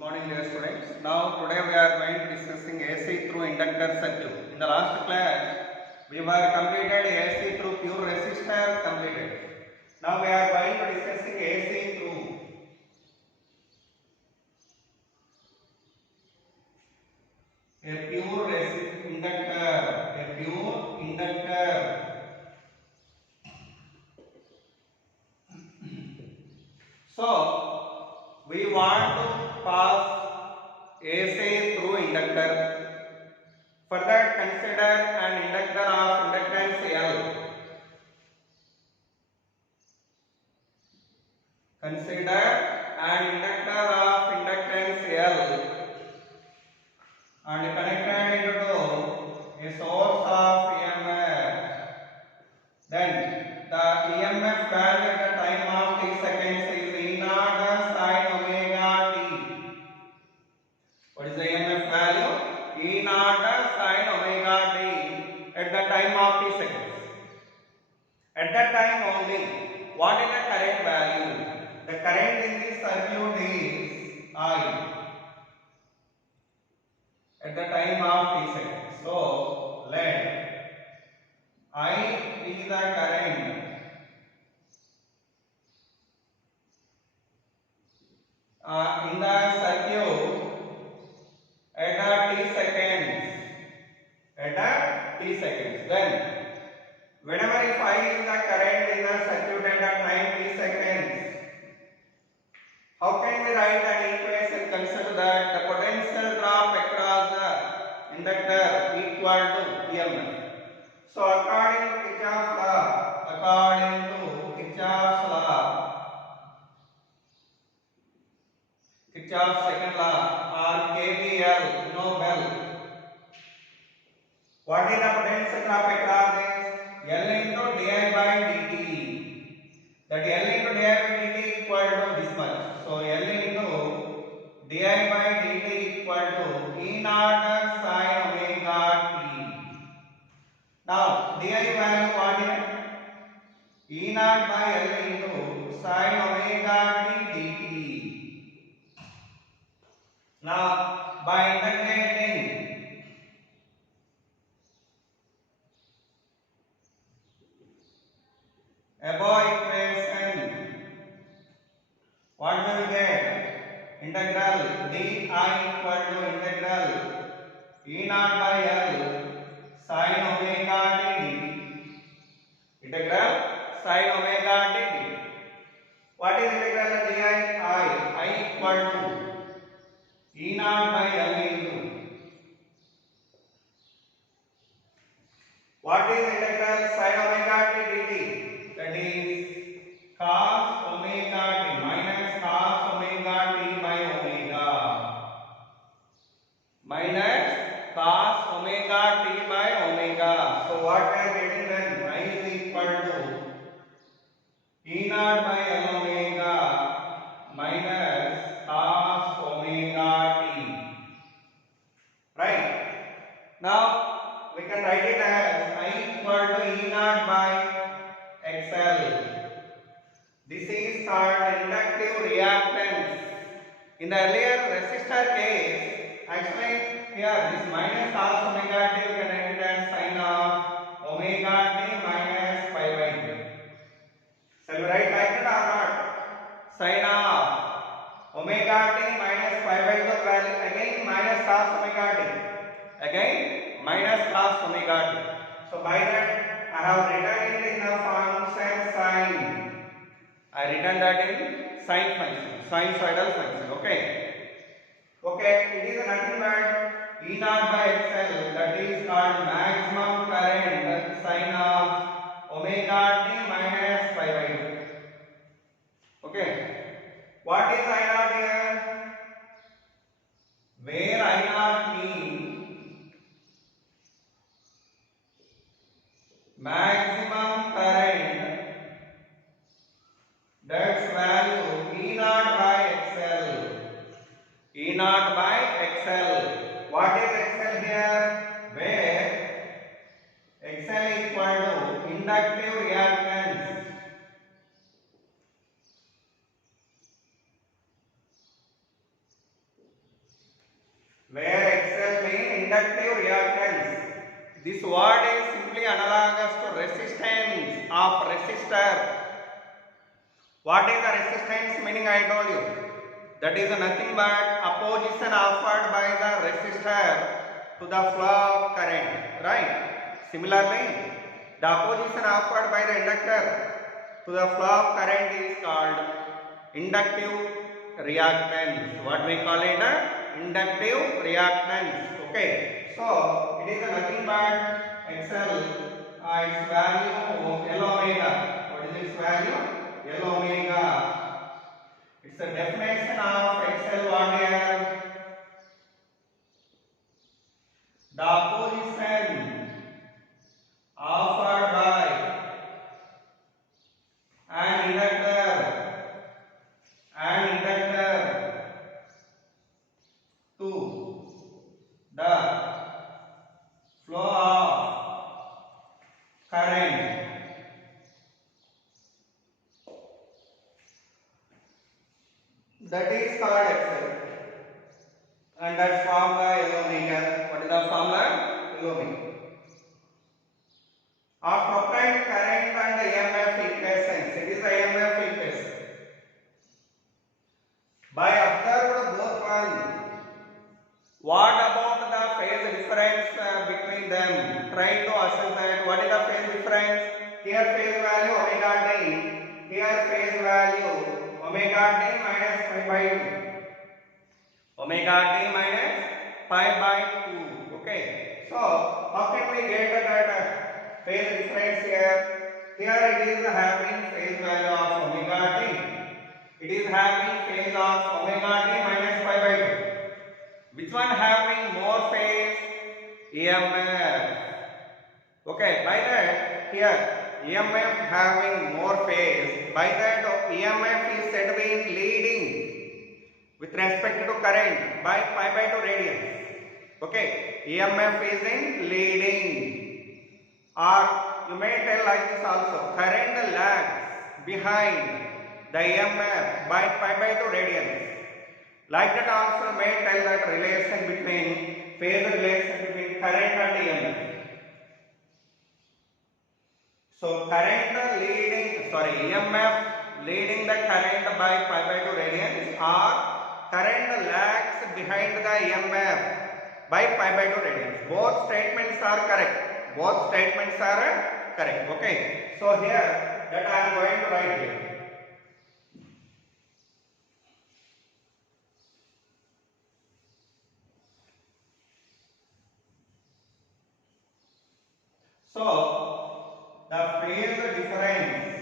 Morning dear students. Now today we are going to discussing AC through inductor circuit. In the last class we were completed AC through pure resistor completed. Now we are going to discussing AC through a pure inductor. A pure inductor. So we want to pass AC through inductor. For that, consider an inductor of inductance L. Consider an inductor of inductance L and connected into a source of EMF. Then the EMF value at the time of t seconds is E naught sin omega t. What is the EMF value? E naught sin omega t at the time of t seconds. At that time only, what is the current value? The current in this circuit is I at the time of t seconds. So let I be the current in the circuit at t seconds. At t seconds. Then whenever if I is the current in the circuit at a time t seconds, how can we write an equation? Consider that the potential drop across the inductor equal to EMF. So according to Kirchhoff's second law or KVL, you know well. What is the potential drop across this? L into di by dt. That L into di by dt equal to this much. So L into di by dt equal to E naught sin omega t. Now di value what is? E naught by L into sin omega t dt. Now by integrating above equation, what will we get? Integral di equal to integral E naught by L sin omega t dt. Integral sin omega t dt. What is integral di? I equal to E naught by L into. What is integral sin omega t dt? That is cos omega t minus cos omega t by omega. Minus cos omega t by omega. So what we are getting then? I is equal to E naught by L omega minus cos omega t. Right? Now we can write it as I equal to E naught by XL. This is called inductive reactance. In the earlier resistor case, actually here this minus cos omega t we can write it as sin of omega t minus pi by 2. Shall we write like that or not? Sin of omega t minus pi by 2 value again minus cos omega t. Again minus cos omega t. So by that I have written it in the function sin. I written that in sine function, sinusoidal function. Okay, it is nothing but E naught by XL, that is called maximum current sin of omega t minus pi by 2. Okay, what is I naught here? Where I naught means maximum current, that's value E naught by XL. E naught by XL. What is XL here? Where XL equal to inductive reactance. where XL means inductive reactance. This word is simply analogous to resistance of resistor. What is the resistance meaning? I told you. That is nothing but opposition offered by the resistor to the flow of current, right? Similarly, the opposition offered by the inductor to the flow of current is called inductive reactance. What we call it? Inductive reactance. Okay. So it is nothing but XL. Its value L omega. What is its value? L omega. It's a definition of XL. What here? The opposition offered by an inductor to the flow of current. That is called XL. And that formula L omega. What is the formula? L omega. Of propelled current and EMF equations. It is the EMF equation. By observed both one. What about the phase difference between them? Try to assess that. What is the phase difference? Here phase value omega t. Here phase value omega t minus pi by 2. Omega t minus pi by 2. Okay. So how can we get that phase difference here? Here it is having phase value of omega t. It is having phase of omega t minus pi by 2. Which one having more phase? EMF. Okay, by that here EMF having more phase. By that EMF is said to be leading with respect to current by pi by 2 radians. Okay, EMF is in leading. Or you may tell like this also. Current lags behind the EMF by pi by 2 radians. Like that also may tell that relation between phase relation between current and EMF. So EMF leading the current by pi by 2 radians, or current lags behind the EMF by pi by 2 radians. Both statements are correct. Okay. So here that I am going to write here. So, the phase difference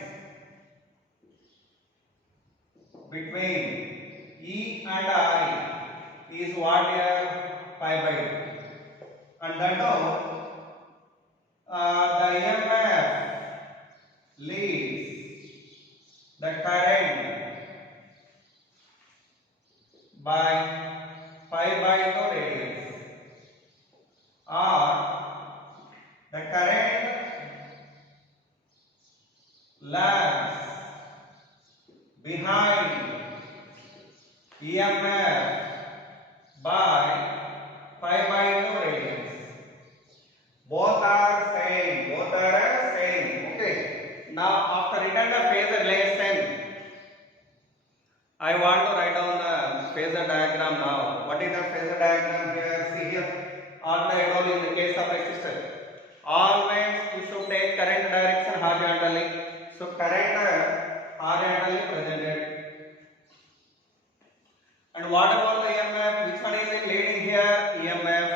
between E and I is what here? Pi by 2. And that the EMF leads the current by pi by 2 radians, or the current lags behind EMF by pi by 2 radians. Both are same. Okay. Now after written the phasor relation, I want to write down the phasor diagram now. What is the phasor diagram here? See here. Already I told you in the case of resistor. Always you should take current direction horizontally. So current horizontally presented. And what about the EMF? Which one is it leading here? EMF.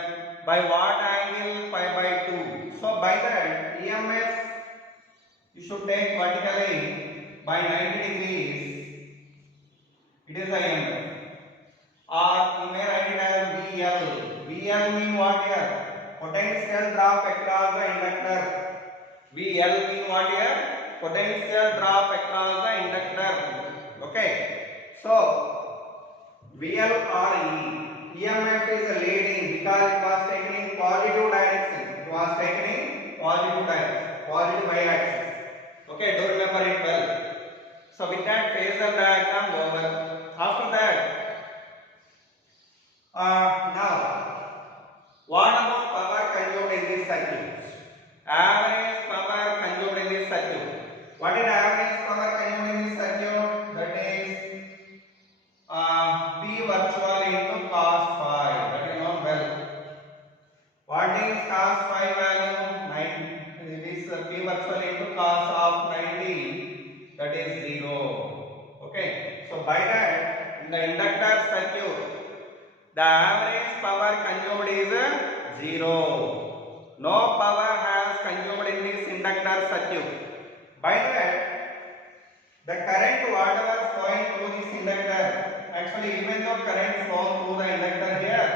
By what angle? Pi by 2. So by that EMF you should take vertically by 90 degrees. It is the EMF. Or you may write it as VL. VL mean what here? Potential drop across the inductor. VL mean what here? Potential drop across the inductor. Okay. So VL or E. EMF is leading because it was taken in positive direction. Positive y-axis. Okay, do remember it well. So with that phasor diagram over. After that, now P virtual into cos phi. That is known well. What is cos phi value? 9. It is P virtual into cos of 90. That is 0. Okay. So by that, in the inductor circuit, the average power consumed is 0. No power has consumed in this inductor circuit. By that, the current whatever flowing through this inductor, actually even though current flows through the inductor here,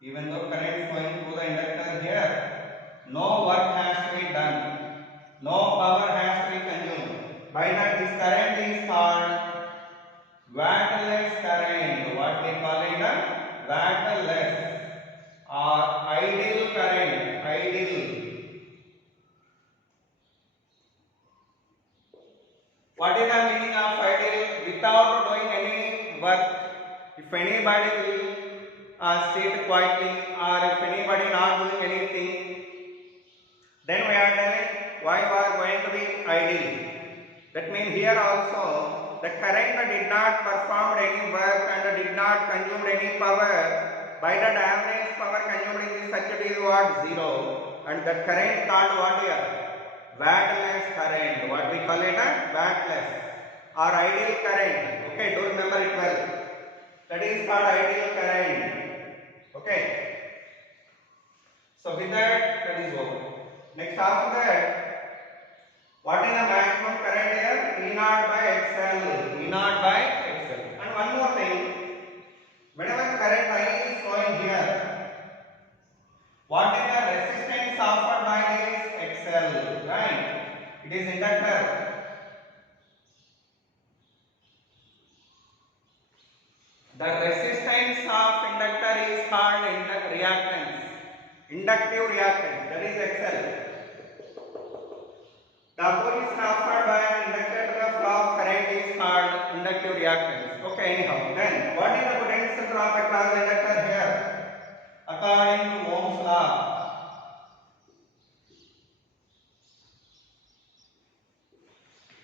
even though current flowing through the inductor here, no work has to be done, no power has to be consumed. By that, this current is called wattless current. What we call it? Wattless or idle current. Idle. What is the meaning of idle? Without doing any work. If anybody will sit quietly, or if anybody not doing anything, then we are telling why we are going to be idle. That means here also the current did not perform any work and did not consume any power. By that, average power consumed in this circuit is what? 0. And the current called what here? Wattless current. What we call it? Wattless or ideal current. Okay, do remember it well. That is called ideal current. Okay. So with that is over. Next after that, what is the maximum current here? E naught by XL. E naught by XL. And one more thing. Whenever current I is flowing here, what is the resistance offered by this XL? Right? It is inductor. The resistance of inductor is called reactance. Inductive reactance. That is XL. The opposition offered by an inductor to the flow of current is called inductive reactance. Okay, anyhow. Then, what is the potential drop across the inductor here? According to Ohm's law,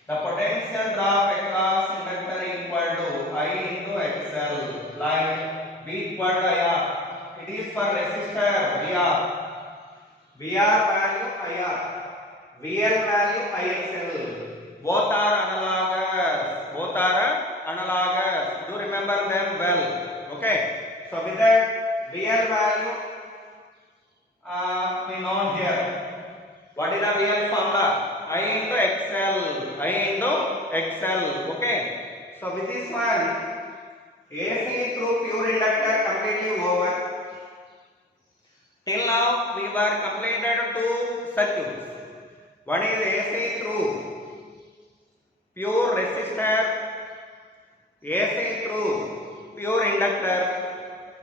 the potential drop across inductor equal to I into XL, like V equal to IR. It is for resistor VR. VR value IR. VL value IXL. Both are analogous. Both are analogous. Do remember them well. Okay. So with that, VL value we know here. What is the VL formula? I into XL. I into XL. Okay. So with this one, AC through pure inductor completely over. Till now we were completed two circuits. One is AC through pure resistor, AC through pure inductor.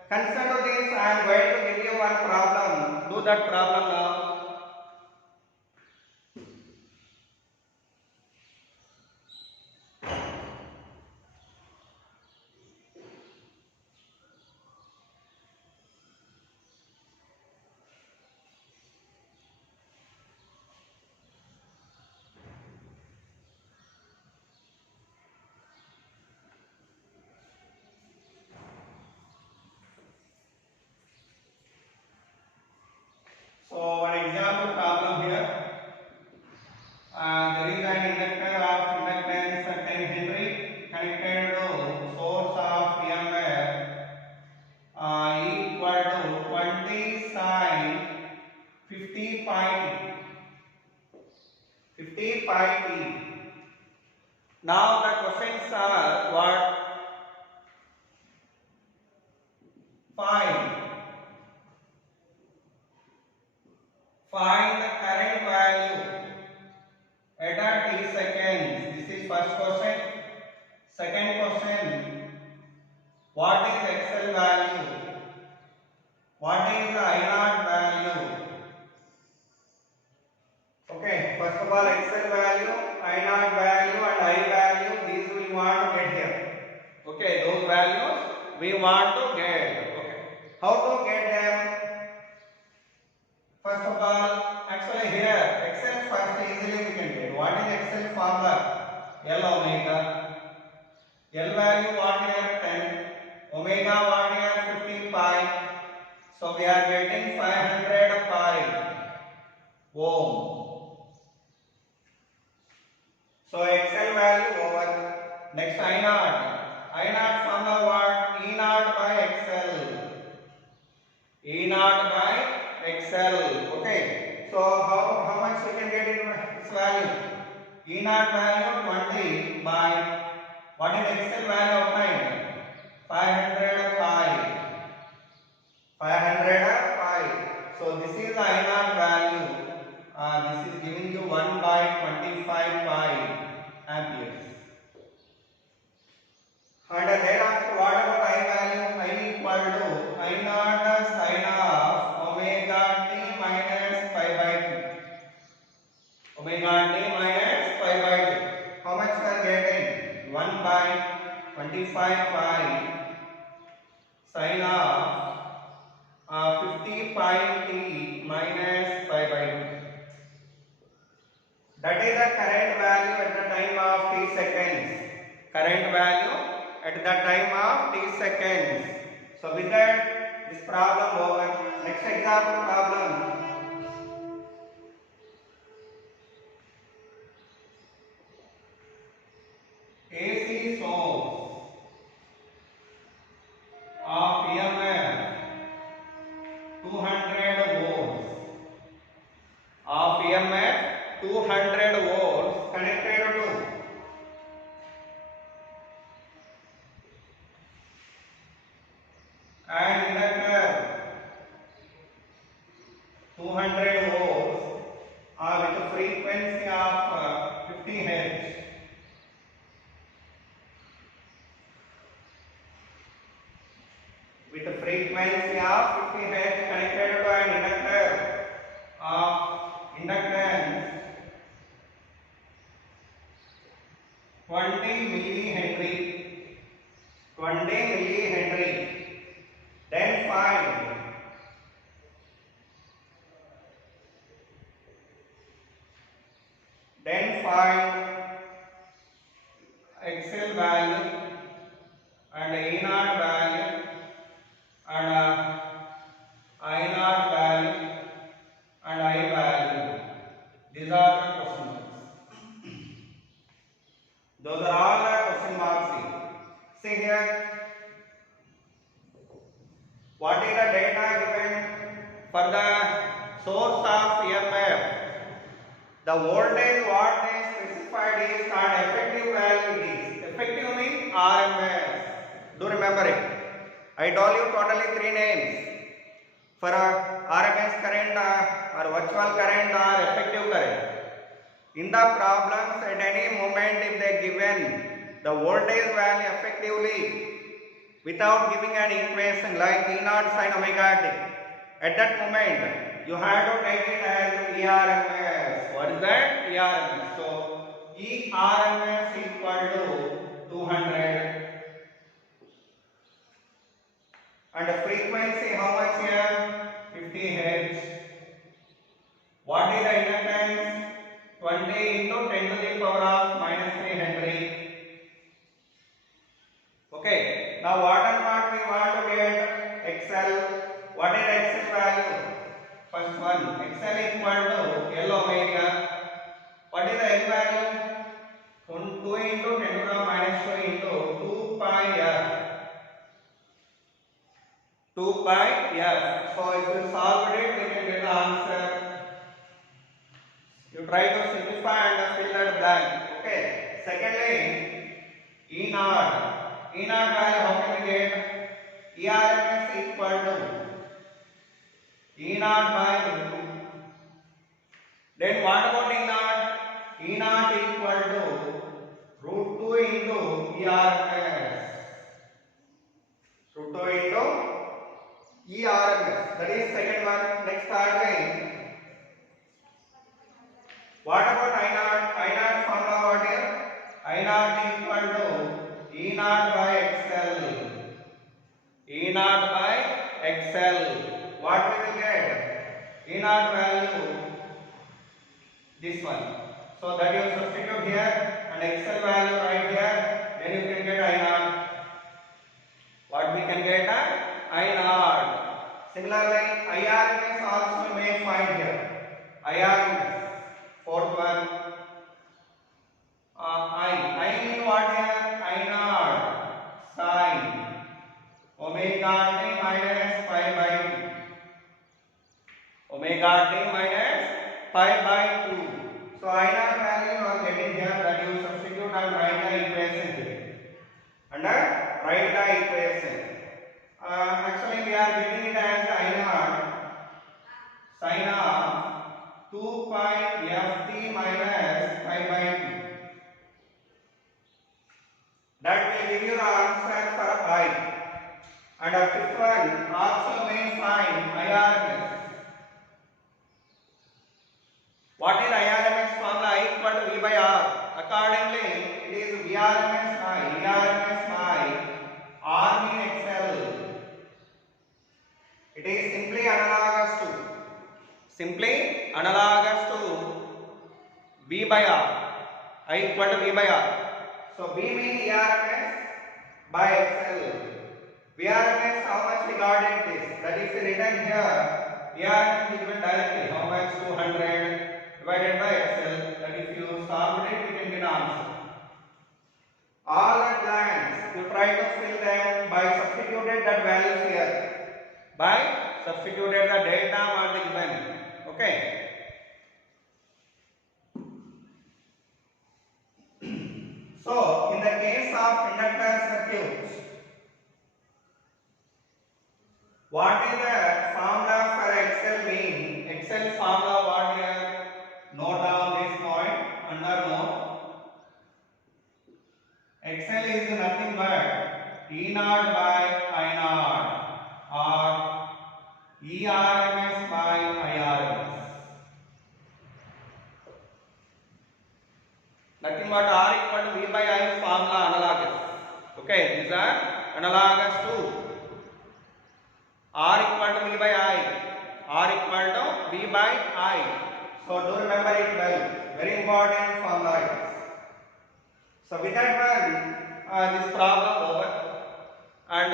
Consider this, I am going to give you one problem. Do that problem now. So one example problem here. There is an inductor of inductance 10 Henry connected to source of EMF equal to 20 sin 50 pi t. Now the questions are what? Find the current value at t seconds. This is first question. Second question, what is XL value? What is the I naught value? Okay, first of all, XL value, I naught value and I value, these we want to get here. Okay, those values we want to get. Okay, how to get them? First of all, actually here, XL first easily we can get. What is XL formula? L omega. L value what here 10, omega what here 50 pi. So we are getting 500 pi ohm. So XL value over. Next I naught. I naught formula what? E naught by XL. E naught by XL. Okay. So how much we can get in its value? E naught value 20 by what is XL value of 9? 500 pi. 500 pi. So this is the I naught value. This is giving you 1 by 25 pi amperes. And thereafter, what about I value? I equal to I naught sin of omega t minus pi by 2. Omega t minus pi by 2. How much we are getting? 1 by 25 pi sin of 50 pi t minus pi by 2. That is the current value at the time of t seconds. Current value at the time of t seconds. So with that, this problem over. Next example problem. AC source of EMF 200 volts of EMF 200 volts connected to an inductor 200 volts with a frequency of 50 Hz. With a frequency of 50 Hz connected to an inductor of inductance 20 millihenry. 20 millihenry. Then find XL value and E naught value and I naught value and I value. These are the question marks. Those are all the question marks here. See here. What is the data given for the source of EMF? The voltage what they specified is called effective value. Is effective means RMS. Do remember it. I told you totally 3 names for RMS current or virtual current or effective current. In the problems, at any moment, if they given the voltage value effectively without giving an equation like E naught sin omega t, at that moment you have to take it as ERMS. What is that? ERMS. So ERMS equal to 200. And the frequency how much here? 50 Hz. What is the inductance? 20 into 10 to the power of minus 3 Henry. Okay. Now what and what we want to get? XL. What is XL value? First one. XL equal to L omega. What is the L value? 2 into 10 to the minus 2 into 2 pi f. 2 pi f. So if you solve it, we can get the answer. You try to simplify and fill that blank. Okay. Secondly, E naught. E naught value how can we get? ERMS equal to E naught by root 2. Then what about E naught? E naught equal to root 2 into ERMS. Root 2 into ERMS. That is second one. Next thirdly. What about I naught? I naught formula what here? I naught equal to E naught by XL. E naught by XL. What we will get? E naught value. This one. So that you substitute here and XL value right here. Then you can get I naught. Similarly, IRMS also may find here. IRMS, fourth one. I mean what here? I naught sin omega t minus pi by 2. Omega t minus pi by 2. So I naught value you are getting here, that you substitute and write the equation here. And write the equation. Actually we are getting it as I naught sin of 2 pi ft minus pi by 2. That will give you the answer for I. And the fifth one also may find IRMS. What is IRMS formula? I equal to V by R. Accordingly, it is VRMS I, ERMS I, R mean XL. It is simply analogous to V by R. I equal to V by R. So V mean ERMS by XL. VRMS, how much we got in this? That is written here. ERMS is given directly. How much? 200 divided by XL. That if you solve it, you can get answer. All at glance, you try to fill them by substituted that values here. By substituted the data or the given. Okay. So, in the case of inductor circuits, what is the formula for XL mean? XL formula what here? Note down this point under note. XL is nothing but E naught by I naught or ERMS by IRMS. Nothing but R equal to V by I formula analogous. Okay, these are analogous to R equal to V by I. R equal to V by I. So do remember it well. Very important formula. So with that one, this problem over. And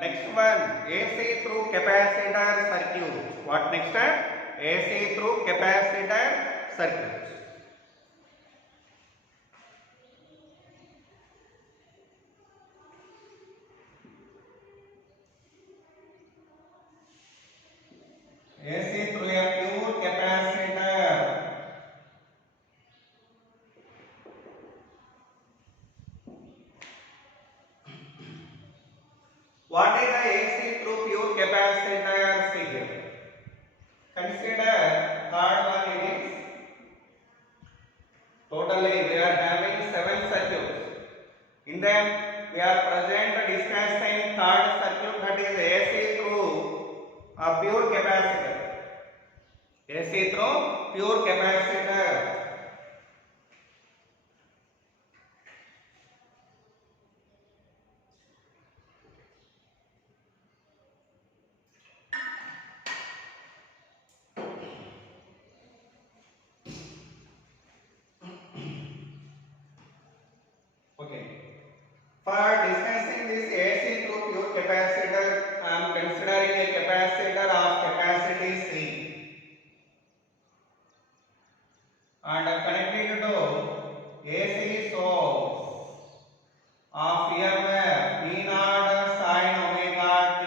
next one, AC through capacitor circuit. What next time? AC through capacitor circuit. AC through a pure capacitor. What is the AC through pure capacitor figure? Consider third one it is. Totally we are having 7 circuits. In them we are discussing third circuit, that is AC through a pure capacitor. AC through pure capacitor. Okay. For discussing this AC through pure capacitor, I am considering a capacitor of capacity C and connected to AC source of EMF E naught sin omega t.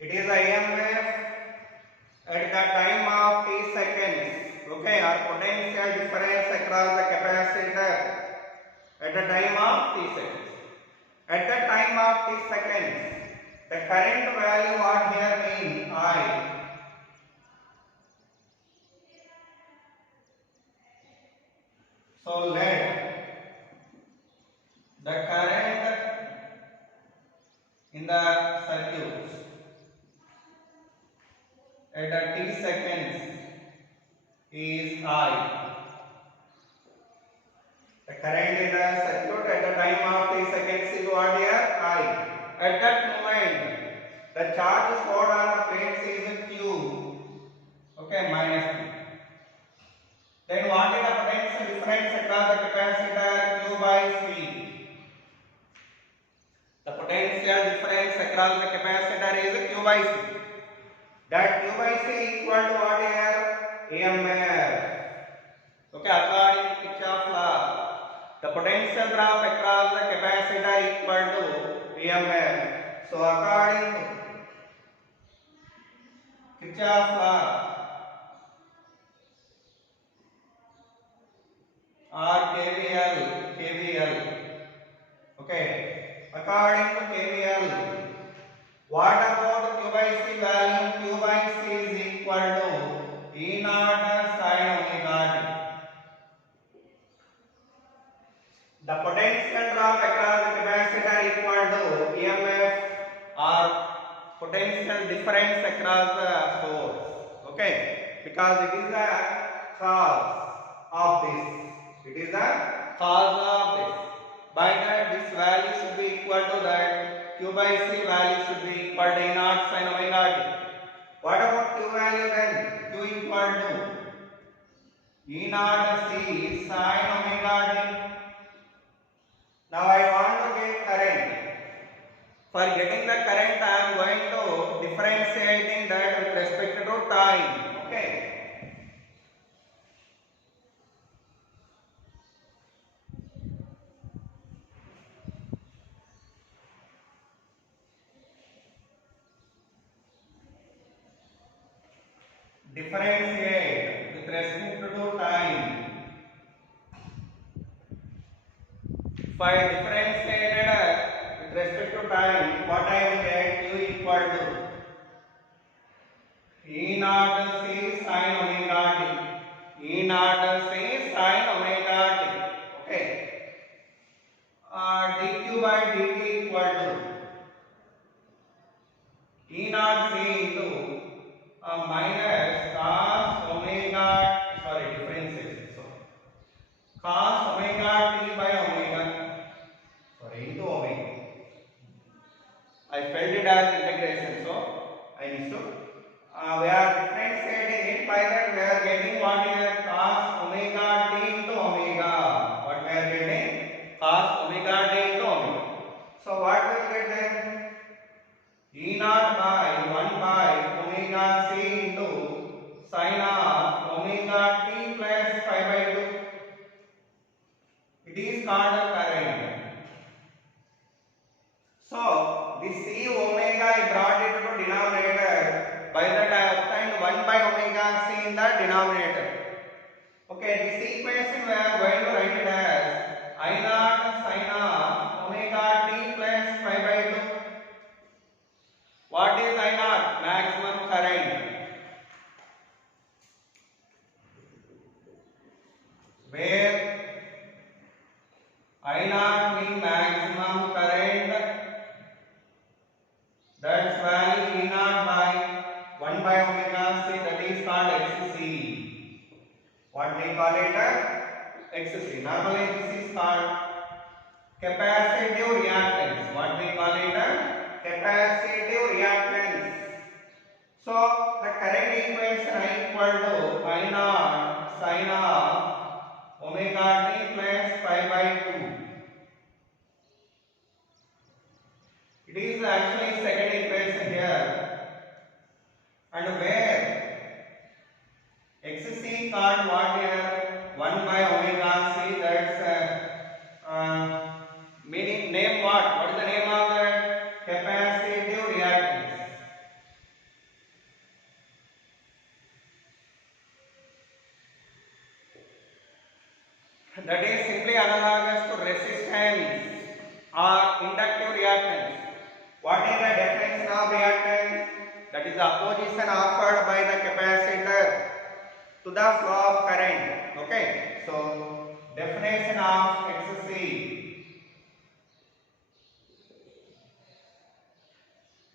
It is a EMF at the time of t seconds. Okay, or potential difference across the capacitor at the time of t seconds. At the time of t seconds, the current value what here mean I. So let the current in the circuit at the t seconds is I. The current in the circuit at the time of t seconds is what here? I. At that moment, the charge stored on the plates is Q. Okay, minus Q. Then what is the potential difference across the capacitor? Q by C. The potential difference across the capacitor is Q by C. That Q by C equal to what here? EMF. Okay, according to Kirchhoff's law, the potential drop across the capacitor equal to EMF. So according to Kirchhoff's law or KVL. Okay, according to KVL, what about Q by C value? Q by C is equal to E naught sin omega t. The potential drop across the capacitor equal to EMF or potential difference across the source. Okay, because it is the cause of this. It is the cause of this. By that, this value should be equal to that. Q by C value should be equal to E naught sin omega t. What about Q value then? Q equal to E naught C sin omega t. Now I want to get current. For getting the current, I am going to differentiating that with respect to time. Okay. Differentiate with respect to time. If I differentiated with respect to time, what I will get? Q equal to E naught C sin omega t. E naught C sin omega t. Okay. dq by dt equal to E naught C into minus cos omega, differentiation. So cos omega t by omega, into omega. I felt it as integration, so I need to. We are differentiating it by that we are getting what is cos omega t into omega. What we are getting? Cos omega t into omega. So what we will get then? E naught by 1 by omega c into sin of omega t plus pi by 2. It is called the current. So this c omega I brought it to denominator. By that I obtained 1 by omega c in the denominator. Okay, this equation we are going to write it as I naught sin of omega t plus pi by 2. What is I naught? Maximum current. Where I naught means maximum current. That's value E naught by 1 by omega c, that is called XC. What we call it? XC. Normally this is called capacitive reactance. What we call it? Capacitive reactance. So the current equation I equal to I naught sin of omega t plus pi by 2. It is actually second equation here, and where XC called what here? 1 by omega c, that's meaning name what? What is the name of that? Capacitive reactance. That is simply analogous to resistance or inductive reactance. What is the definition of reactance? That is the opposition offered by the capacitor to the flow of current. Okay, so definition of XC.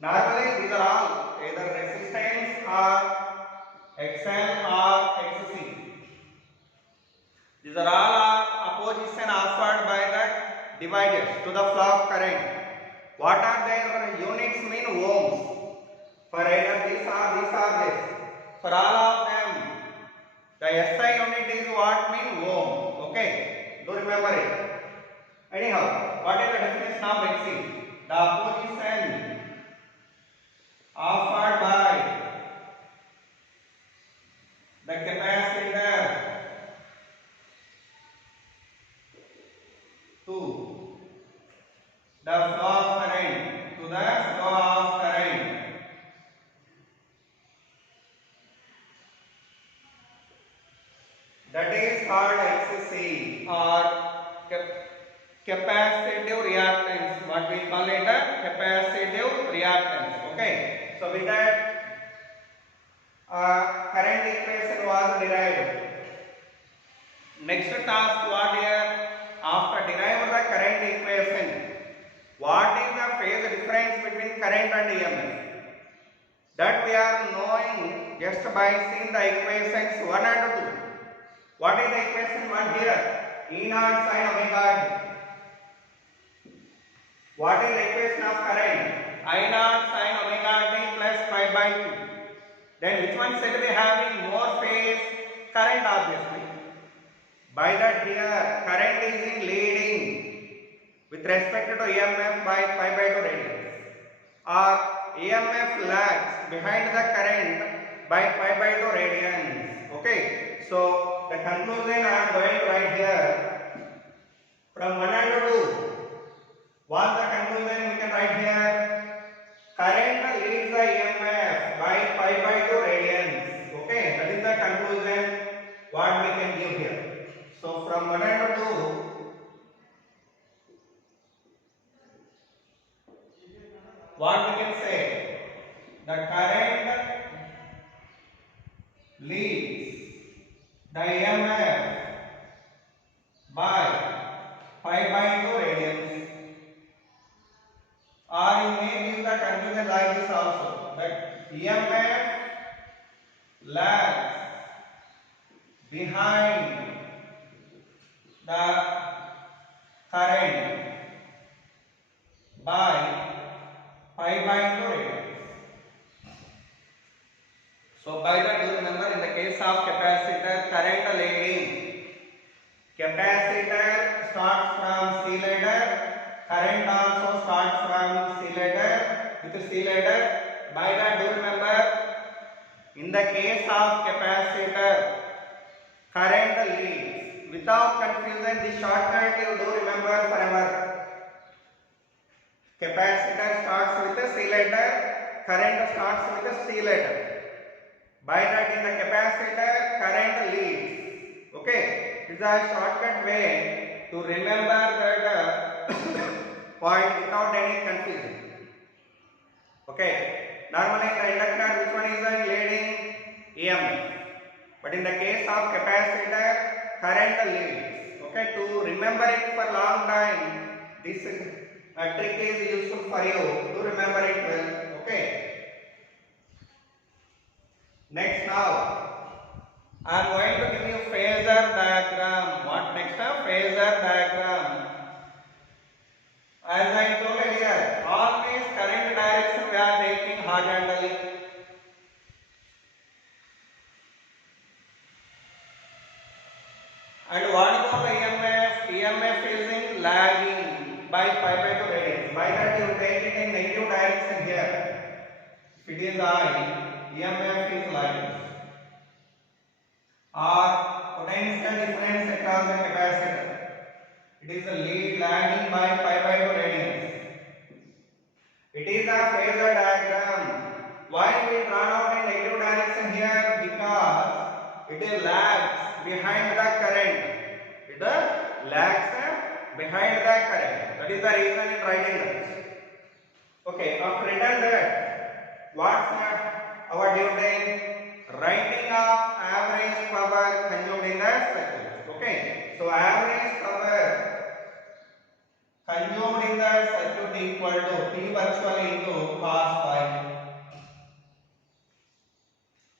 Normally these are all either resistance or XL or XC. These are all opposition offered by the dividers to the flow of current. What are their units? Mean ohms. For either this or this or this. For all of them, the SI unit is what? Mean ohm. Okay, do remember it. Anyhow, what is the definition of XC? The opposition the flow of current, to the flow of current. That is called XC or capacitive reactance. What we call it a capacitive reactance. Okay. So with that, current equation was derived. Next task, what here? After deriving the current equation, what is the phase difference between current and EMF? That we are knowing just by seeing the equations 1 and 2. What is the equation 1 here? E naught sin omega t. What is the equation of current? I naught sin omega t plus pi by 2. Then which one should be having more phase? Current, obviously. By that here, current is in leading with respect to EMF by pi by 2 radians. Or EMF lags behind the current by pi by 2 radians. Okay. So the conclusion I am going to write here from 1 and 2. What the conclusion we can write here? Current leads the EMF by pi by 2 radians. Okay, that is the conclusion what we can give here. So from 1 and 2, what we can say? The current leads the EMF by pi by 2 radians, or you may give the conclusion like this also, that EMF lags behind the current by pi by 2 radians. So by that you remember, in the case of capacitor, current leading. Capacitor starts from C ladder, current also starts from C ladder with C ladder. By that do remember, in the case of capacitor, current leads. Without confusion, this shortcut you do remember forever. Capacitor starts with a C ladder, current starts with a C ladder. By that, in the capacitor, current leads. Okay, it is a shortcut way to remember that point without any confusion. Okay, normally in the inductor, which one is the leading? EMF. But in the case of capacitor, current leads. Okay, to remember it for long time, this trick is useful for you to remember it well. Okay. Next now, I am going to give you phasor diagram. What next? Phasor diagram. As I told earlier, always current direction we are taking horizontally. And what about the EMF? EMF is in lagging by pi by 2 radians. By that you take it in negative direction here. If it is I, EMF is like this. Or potential difference across the capacitor. It is a lead lagging by pi by 2 radians. It is a phasor diagram. Why we draw out in negative direction here? Because it lags behind the current. It lags behind the current. That is the reason in writing that. Okay, after written that, what's our duty? Writing of average power consumed in the circuit. Okay, so average power consumed in the circuit equal to P virtual into cos phi.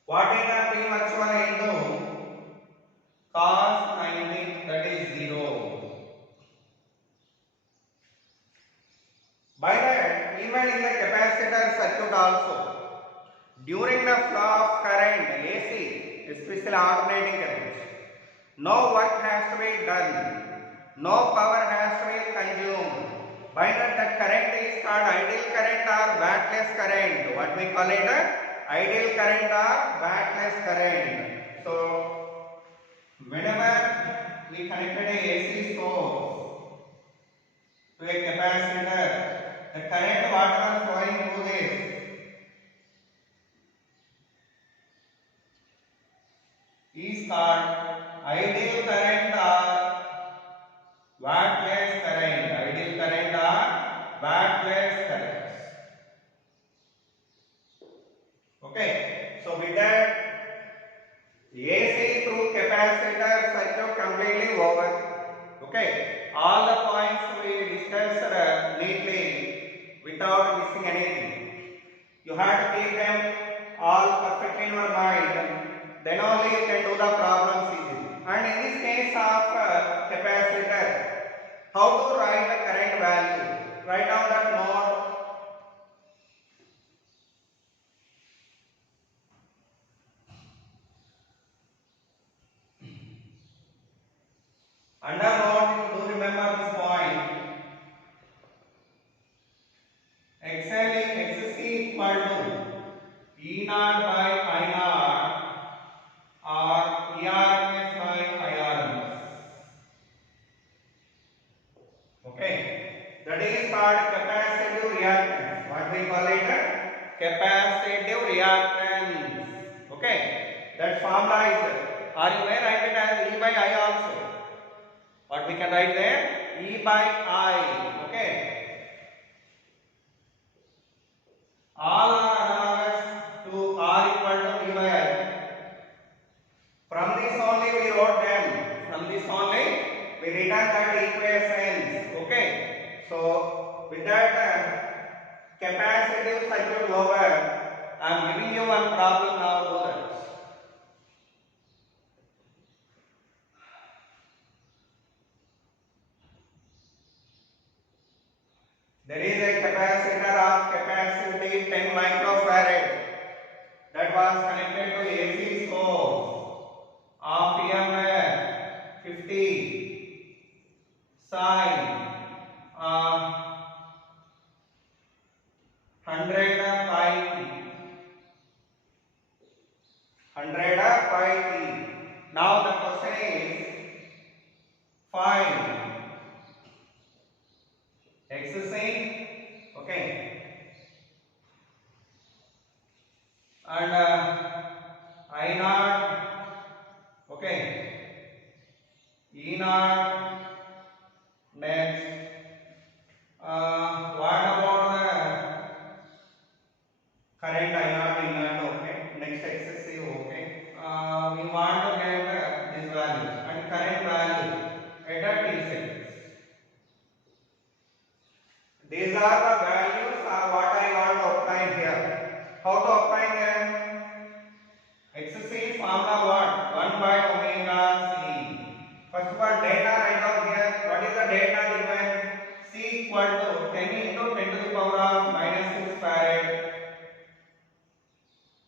What is the P virtual into cos 90? That is 0. By that, even in the capacitor circuit also, during the flow of current AC, especially alternating current, no work has to be done, no power has to be consumed. By that, the current is called ideal current or batless current. What we call it? Ideal current or batless current. So, whenever we connected a AC source to a capacitor, The current water flowing through this is called ideal current or wattless current. Ideal current or wattless currents. Okay. So with that, AC through capacitor circuit completely over. Okay. All the points we discussed neatly without missing anything. You have to keep them all perfect in your mind. Then only you can do the problems easily. And in this case of capacitor, how to write the current value? Write down that node. Under node, do remember this point. XC equal to E naught by I naught or ERMS by IRMS. Okay, that is called capacitive reactance. What we call it? Capacitive reactance. Okay, that formula is, or you may write it as E by I also. What we can write there? E by I. Okay. All are analogous to R equal to E by I. From this only we wrote them. From this only we written that equations. Okay. So with that capacitive circuit over, I am giving you one problem now. Do that. There is a capacitor of capacity 10 microfarad that was connected to AC source of EMF 50 sine 100 pi t. 100 pi t. Now the question is find XC, okay, and I naught, okay, E naught. Next, what about the current I naught, E naught, okay. Next XC, okay. We want to get these values and current value at T seconds. These are the values of what I want to obtain here. How to obtain them? XC formula what? 1 by omega C. First of all, data write down here. What is the data given? C equal to 10 into 10 to the power of minus 6 farad.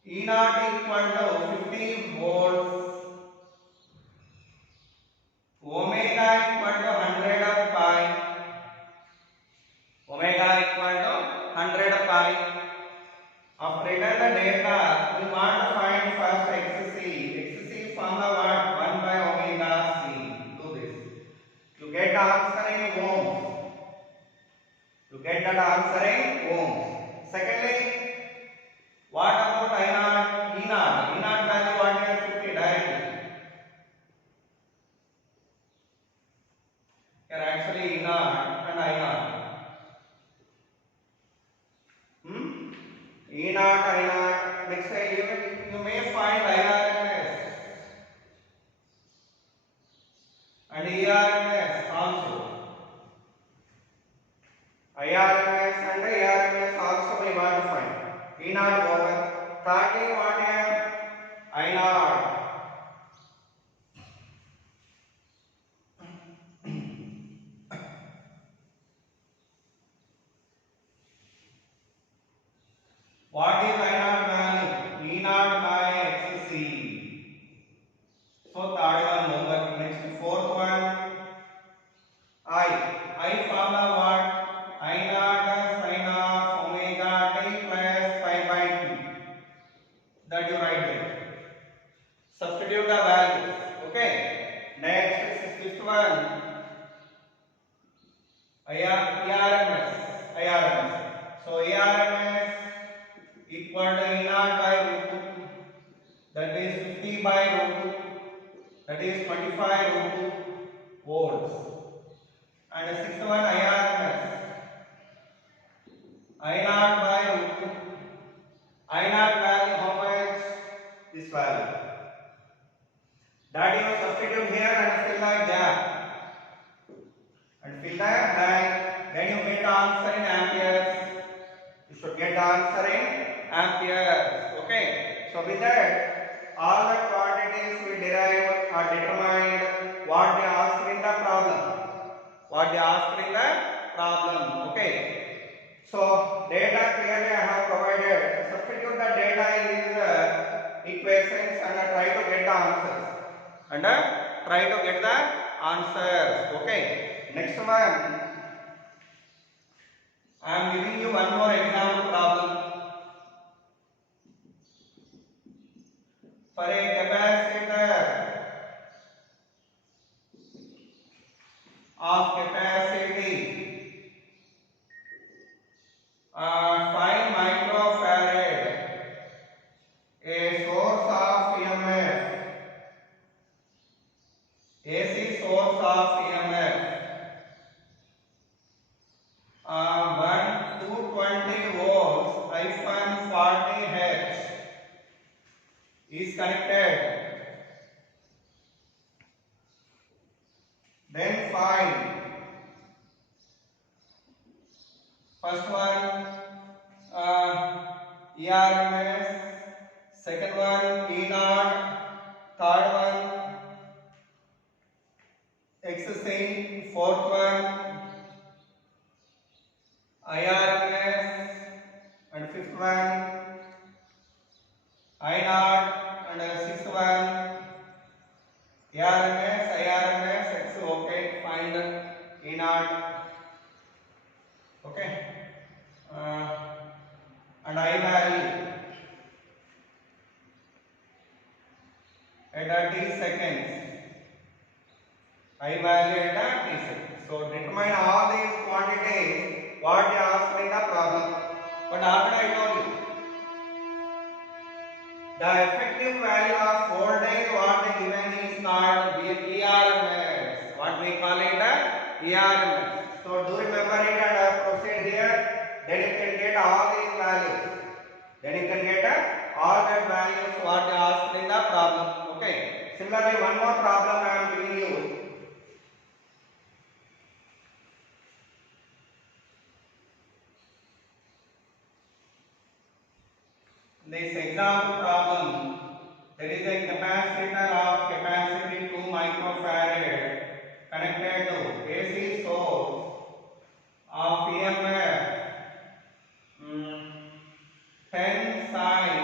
E naught equal to 50 volts. Omega equal to 100 pi. Omega equal to 100 pi. After written the data, we want to find first XC. XC formula what? 1 by omega C. Do this. You get the answer in ohms. You get that answer in ohms. Secondly, what about I naught? E naught. E naught value what is 50 directly. Here actually E naught and I naught. E naught, I naught. Next you may find IRMS and ERMS also. IRMS and ERMS also we want to find. E naught over. Starting what here? I naught. What is I naught value? E naught by XC. So third one over. Next fourth one. I formula what? I naught sine of omega t plus pi by 2. That you write there. Substitute the values. Okay. Next fifth one. ERMS. IRMS. So ARMS equal to E naught by root 2, that is 50 by root 2, that is 25 root 2 volts. And the sixth one IRMS, I naught by root 2. I naught value how much? This value. That you substitute here and fill the gap. And fill the blank. Then you get the answer in amperes. You should get the answer in amperes. Okay. So with that, all the quantities we derived are determined what they asked in the problem. What they asked in the problem. Okay. So data clearly I have provided. Substitute the data in these equations and try to get the answers. And try to get the answers. Okay. Next one. I am giving you one more example problem. For a capacitor of capacity 5 microfarad, a source of EMF, AC source of EMF, 220 volts, I-40 Hz is connected. Then find first one ERMS, second one E naught, third one XC, fourth one IRMS, and fifth one I naught, and sixth one ARMS, IRMS, X. Okay, find E naught. Okay, and I value at t seconds. I value at t seconds. So determine all these quantities what they asked in the problem. But already I told you the effective value of voltage what they given is called ERMS. What we call it ERMS. So do remember it and proceed here. Then you can get all these values. Then you can get all that values what they asked in the problem. Okay. Similarly, one more problem I am giving you. This example problem, there is a capacitor of capacity 2 microfarad connected to AC source of EMF 10 sin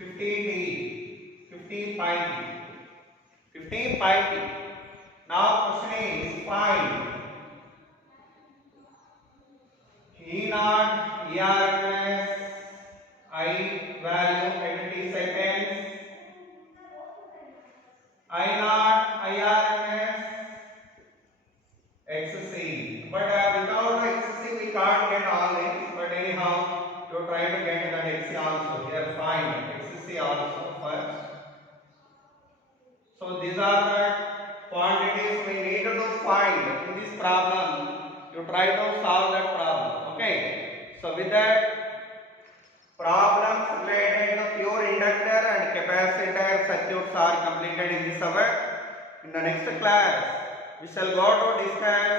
50t, 15 pi t, 15 pi t. Now question is find E naught ERMS I value at t seconds, I naught IRMS XC. But without XC we can't get all this. But anyhow, you try to get that XC also. Here find XC also first. So these are the quantities we need to find in this problem. You try to solve that problem. Okay. So with that, problems related to pure inductor and capacitor circuits are completed in this hour. In the next class, we shall go to discuss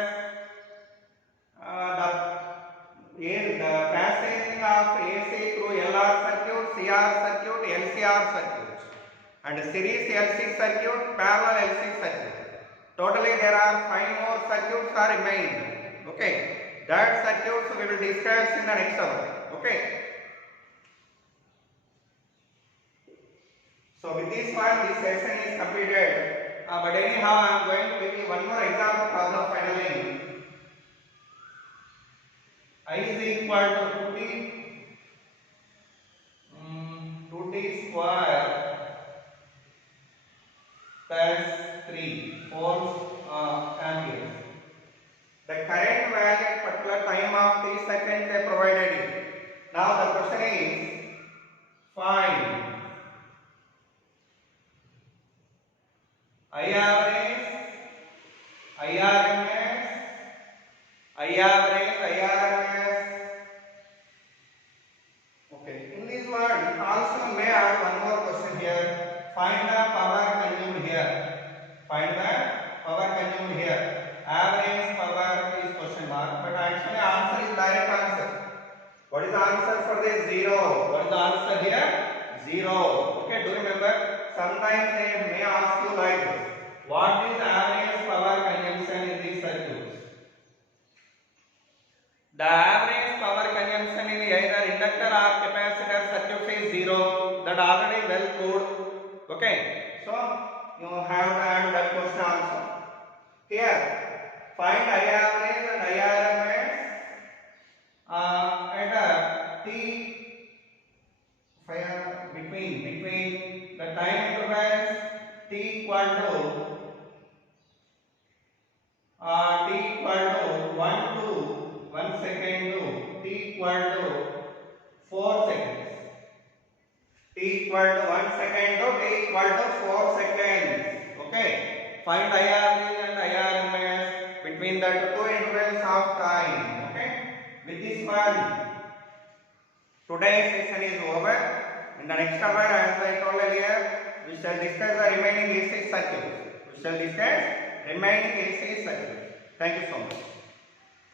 the passing of AC through LR circuit, CR circuit, LCR circuit, and series LC circuit, parallel LC circuit. Totally there are 5 more circuits are remained. Okay, that circuits we will discuss in the next hour. Okay. So with this one, this session is completed. But anyhow, I am going to give you one more example problem finally. I is equal to 2t square plus 4 amperes. The current value at particular time of this seconds they provided it. Now the question is find I average, IRMS, I average, IRMS. Okay. In this one also may have one more question here. Find the power consumed here. Find the power consumed here. Average power is question mark, but actually answer is direct answer. What is the answer for this? 0. What is the answer here? 0. Okay, do remember? Sometimes they may ask you like this. What is average power consumption in these circuits? The average power consumption in either inductor or capacitor circuit is 0. That already well proved. Okay, so you have to add that question also. Here, find I average and I RMS at a t between the time intervals t equal to 1 to 1 second to t equal to 4 seconds. T equal to 1 second to t equal to 4 seconds. Okay. Find I average and I RMS between the two intervals of time. Okay. With this one, today's session is over. In the next hour, as I told earlier, we shall discuss the remaining AC circuits. Thank you so much.